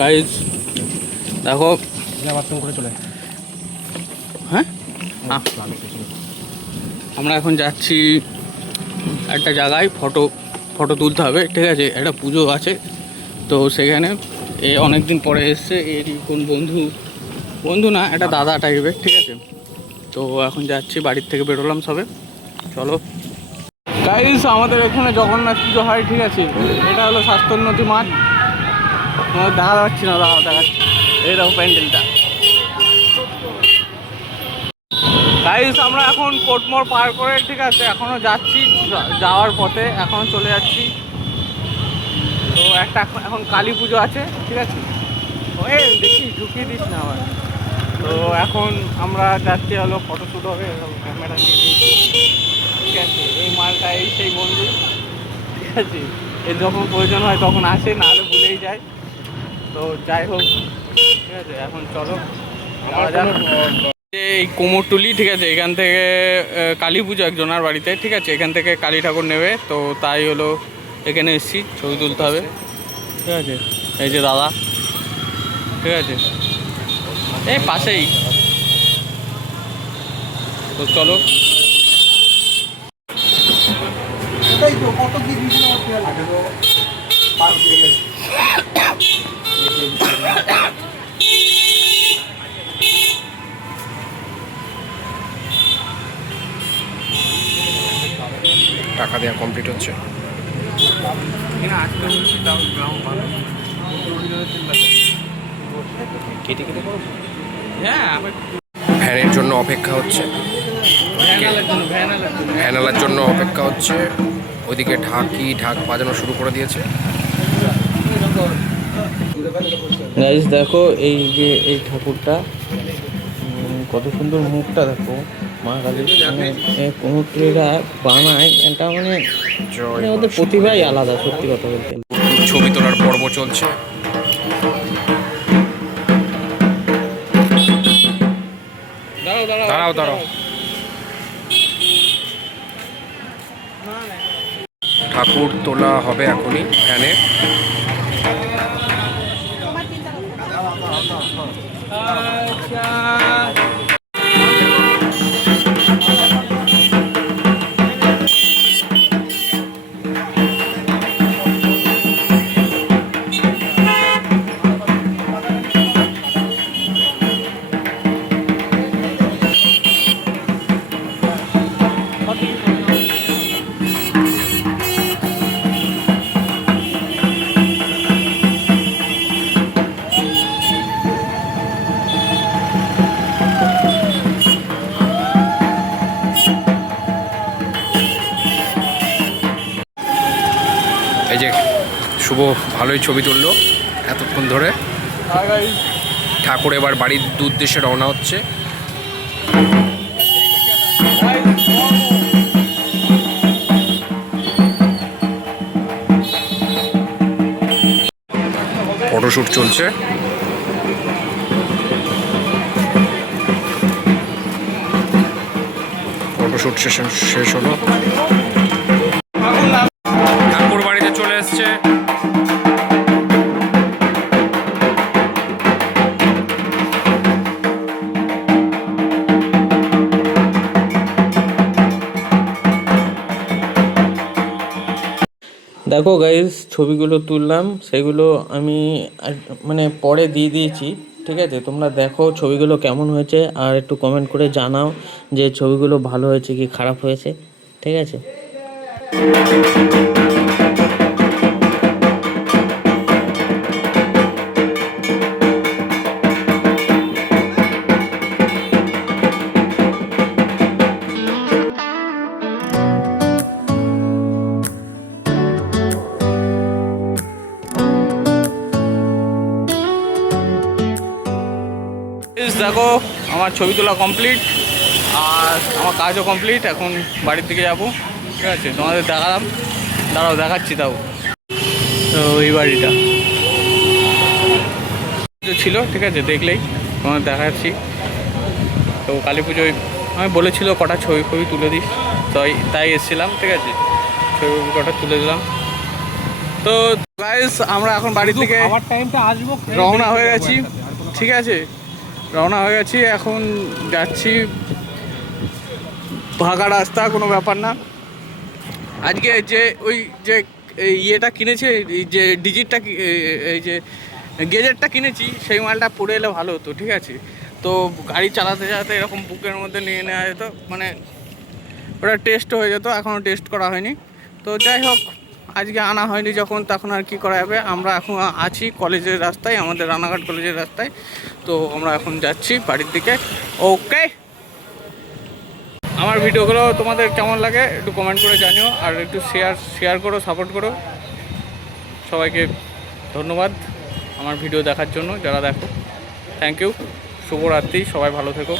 Guys দেখো bathroom করে চলে। হ্যাঁ আমরা এখন যাচ্ছি একটা জায়গায়, ফটো তুলতে হবে, ঠিক আছে। একটা পুজো আছে তো সেখানে অনেক দিন পরে এসছে। এরই কোন বন্ধু না, একটা দাদা টাইপের, ঠিক আছে। তো এখন যাচ্ছি, বাড়ির থেকে বেরোলাম সবে। চলো গাইস, আমাদের এখানে জগন্নাথ পুজো হয়, ঠিক আছে। এটা হলো স্বাস্থ্যোন্নতি মাঠ, তোমার দেখা যাচ্ছি না, দাঁড়াও দেখাচ্ছি। এই দেখো প্যান্ডেলটা। গাইস আমরা এখন কোটমোড় পার করে, ঠিক আছে, এখনো যাচ্ছি, যাওয়ার পথে এখনো চলে যাচ্ছি। তো একটা এখন কালী পুজো আছে, ঠিক আছে। ওই দেখি ঢুকিয়ে দিস না আবার। তো এখন আমরা যাচ্ছি হলো ফটোশ্যুট হবে, ক্যামেরা নিয়ে নিয়েছি, ঠিক আছে। এই মালটা সেই বন্ধু, ঠিক আছে। এর যখন প্রয়োজন হয় তখন আসে, নাহলে ভুলেই যায়। তো যাই হোক, ঠিক আছে, এখন চলো। এই কুমোরটুলি, ঠিক আছে, এখান থেকে কালী পুজো একজনের বাড়িতে, ঠিক আছে। এখান থেকে কালী ঠাকুর নেবে, তো তাই হলো এখানে এসেছি, ছবি তুলতে হবে, ঠিক আছে। এই যে দাদা, ঠিক আছে, এই পাশেই। তো চলো। টাকা দেওয়া কমপ্লিট হচ্ছে। ভ্যানের জন্য অপেক্ষা হচ্ছে, ভ্যানালার জন্য অপেক্ষা হচ্ছে। ওইদিকে ঢাক বাজানো শুরু করে দিয়েছে। গাইস দেখো, এই যে এই ঠাকুরটা কত সুন্দর, মুখটা দেখো, মা কালী। কুমোরটুলিরা বানায় এটা, মানে ওদের প্রতিভাই আলাদা, সত্যি কথা বলতে। ছবি তোলার পর্ব চলছে। দাঁড়াও। ঠাকুর তোলা হবে এখনই ভ্যানে। এই যে শুভ ভালোই ছবি তুললো এতক্ষণ ধরে। ঠাকুর এবার বাড়ির উদ্দেশ্যে রওনা হচ্ছে। ফটোশ্যুট চলছে। ফটোশ্যুট সেশন শেষ হলো। ঠাকুর বাড়িতে চলে এসছে। দেখো গাইস, ছবিগুলো তুললাম, সেগুলো আমি মানে পরে দিয়ে দিয়েছি, ঠিক আছে। তোমরা দেখো ছবিগুলো কেমন হয়েছে, আর একটু কমেন্ট করে জানাও যে ছবিগুলো ভালো হয়েছে কি খারাপ হয়েছে, ঠিক আছে। দেখো আমার ছবি তোলা কমপ্লিট, আর আমার কাজও কমপ্লিট। এখন বাড়ির দিকে যাবো, ঠিক আছে। তোমাদের দেখালাম, দাঁড়াও দেখাচ্ছি। তাও তো এই বাড়িটা ছিল, ঠিক আছে, দেখলেই তোমাদের দেখাচ্ছি। তো কালী পুজোয় আমি বলেছিল কটা ছবি তুলে দিস, তাই এসেছিলাম, ঠিক আছে। ছবি কটা তুলে দিলাম। তো গাইস আমরা এখন বাড়ির দিকে খাবার টাইমটা আসবো, রওনা হয়ে গেছি, ঠিক আছে, রওনা হয়ে গেছি। এখন যাচ্ছি, ভাগা রাস্তা, কোনো ব্যাপার না। আজকে যে ওই যে ইয়েটা কিনেছে, এই যে ডিজিটটা, এই যে গেজেটটা কিনেছি, সেই মালটা পড়ে এলে ভালো হতো, ঠিক আছে। তো গাড়ি চালাতে চালাতে এরকম বুকের মধ্যে নিয়ে নেওয়া যেত, মানে ওটা টেস্ট হয়ে যেত, এখনও টেস্ট করা হয়নি। তো যাই হোক, আজকে আনা হয়নি যখন, তখন আর কি করা যাবে। আমরা এখন আছি কলেজের রাস্তায়, আমাদের রানাঘাট কলেজের রাস্তায়। তো আমরা এখন যাচ্ছি বাড়ির দিকে। ওকে, আমার ভিডিওগুলো তোমাদের কেমন লাগে একটু কমেন্ট করে জানিও, আর একটু শেয়ার করো, সাপোর্ট করো। সবাইকে ধন্যবাদ আমার ভিডিও দেখার জন্য, যারা দেখো। থ্যাংক ইউ, শুভরাত্রি, সবাই ভালো থেকো।